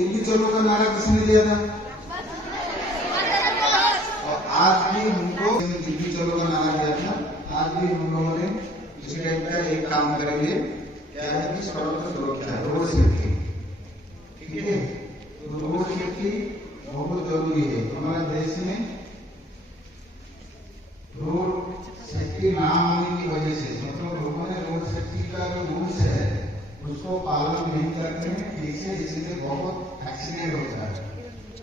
दिल्ली चलो का नारा किसने दिया था? और आज भी हमको दिल्ली चलो का नारा दिया था। आज भी हम लोगों ने इसी टाइप का एक काम करेंगे, क्या है कि सड़क सुरक्षा, रोड सेफ्टी। ठीक है, तो रोड सेफ्टी बहुत जरूरी है हमारे देश में। रोड सेफ्टी ना होने की वजह से, मतलब लोगों ने रोड सेफ्टी का जो रूल्स है उसको पालन नहीं करते हैं ठीक से, इसलिए बहुत एक्सीडेंट होता है।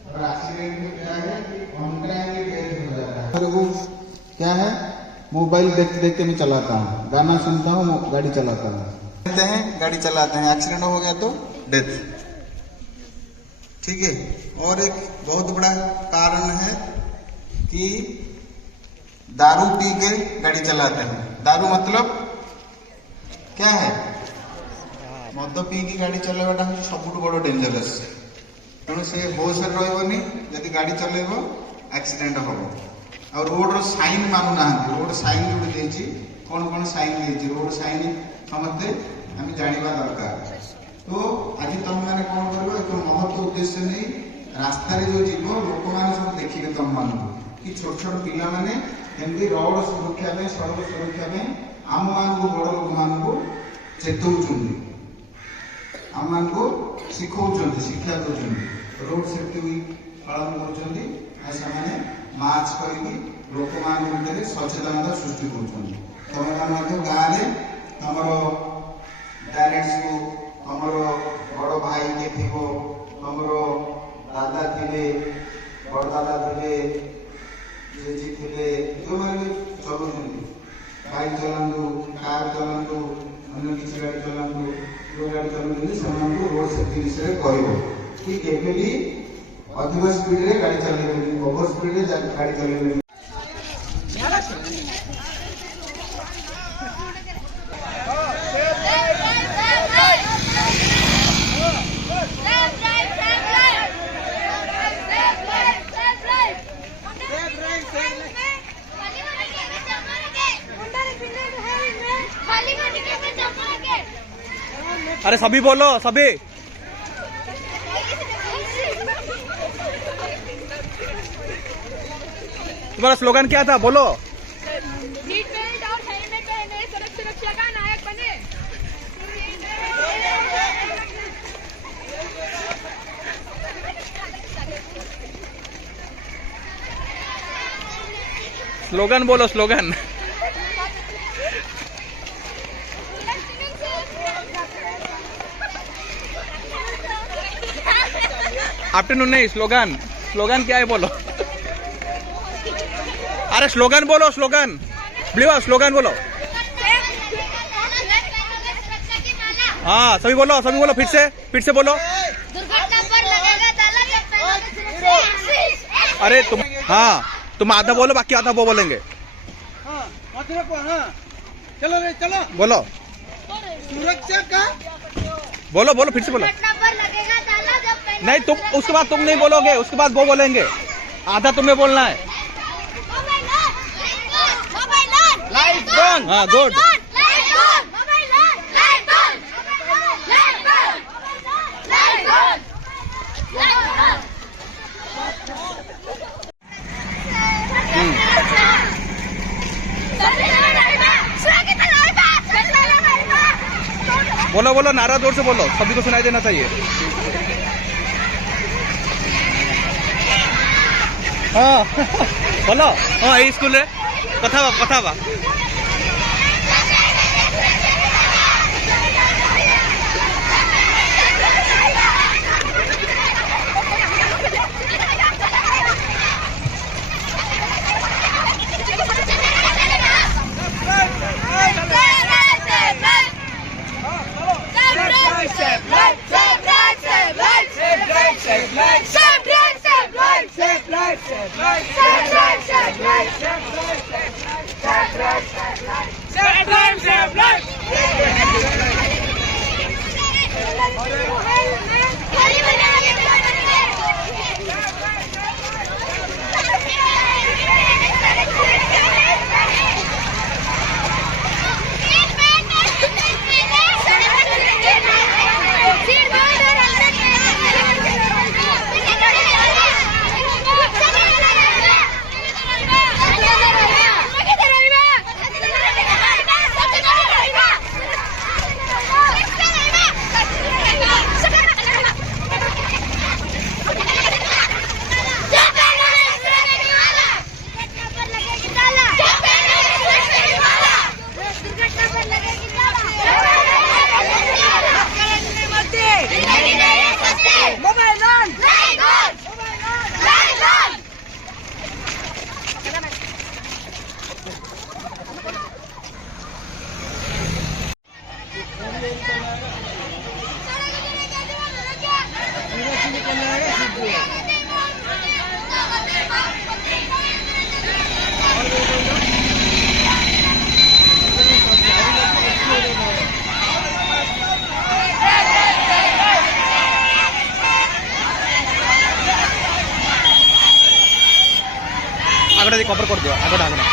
और एक्सीडेंट में क्या है कि ऑन टाइम डेथ हो जाता है। वो क्या है, मोबाइल देखते देखते मैं चलाता हूँ, गाना सुनता हूँ, गाड़ी चलाता हूँ, गाड़ी चलाते हैं, एक्सीडेंट हो गया तो डेथ। ठीक है। और एक बहुत बड़ा कारण है कि दारू पी के गाड़ी चलाते हैं। दारू मतलब क्या है? मद पी की गाड़ी चलाइबाटा हूँ सबुठ बड़ डेंजरस। तेणु से होश रही जदि गाड़ी चलेब एक्सीडेंट हम। और रोड साइन मानु ना, रोड साइन जो देती कौन कौन साइन देती, रोड साइन समझते आम जाना दरकार। तो आज तुम मैंने कौन कर एक महत्व उद्देश्य नहीं रास्ता जो जीव लोक मैंने सब देखिए तुम मान कि छोट छोट पिला मैंने एमती रोड सुरक्षा में, सड़क सुरक्षा में आम मान बड़ लोक मान चेतौं, आम मान शिखौं, शिक्षा दौरान रोड सेफ्टी वीक पालन कर मार्च कर लोक मान सचेतनता सृष्टि कर। गाँव में तुम पेरेंट्स को तुम बड़ भाई किए थी, तुम दादा थे, बड़दादा थे, जेजी थे, जो मैंने चलुं बाइक चलातु, कार चलातु, अन्य किसी गाड़ी चलातु, जो गाड़ी चलाते से रोड सेफ्टी विषय कह कि केवे भी अधिक स्पीड रे गाड़ी चलेबे, ओवर स्पीड रे गाड़ी चलेबे। अरे सभी बोलो, सभी तुम्हारा स्लोगन क्या था, बोलो। सीट बेल्ट और हेलमेट पहने, सड़क सुरक्षा का नायक बने। स्लोगन बोलो, स्लोगन। आफ्टरनून नहीं, स्लोगन। स्लोगन क्या है बोलो। अरे स्लोगन बोलो, स्लोगन बोलो, स्लोगन बोलो। हाँ सभी बोलो, सभी बोलो, फिर से बोलो। दुर्घटना पर लगेगा ताला जब पहले। अरे तुम, हाँ तुम आधा बोलो, बाकी आधा वो बोलेंगे। चलो रे चलो, बोलो सुरक्षा का बोलो, बोलो फिर से बोलो। दुर्घटना पर लगेगा ताला जब पहले। नहीं तुम, उसके बाद तुम नहीं बोलोगे, उसके बाद वो बोलेंगे, आधा तुम्हें बोलना है। Light on. हाँ गुड। बोलो बोलो, नारा जोर से बोलो, सभी को सुनाई देना चाहिए। हाँ बोलो। हाँ ये स्कूल है, कथा बा। Save life. कवर कर दियो आगो आगो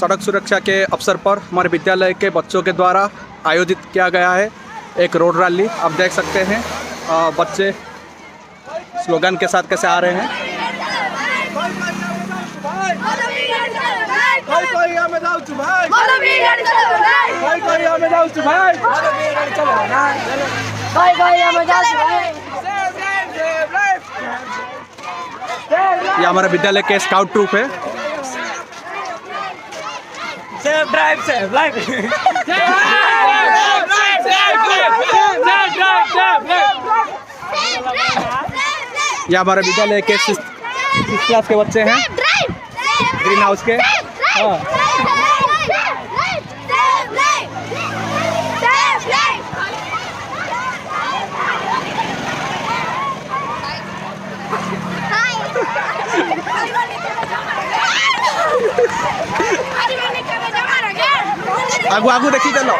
सड़क सुरक्षा के अवसर पर हमारे विद्यालय के बच्चों के द्वारा आयोजित किया गया है एक रोड रैली। आप देख सकते हैं बच्चे स्लोगन के साथ कैसे आ रहे हैं। ये हमारे विद्यालय के स्काउट ट्रूप है। सेफ ड्राइव सेफ लाइफ ये हमारे विद्यालय के 6 क्लास के बच्चे हैं ग्रीन हाउस के। आगू आगू देखी चलो।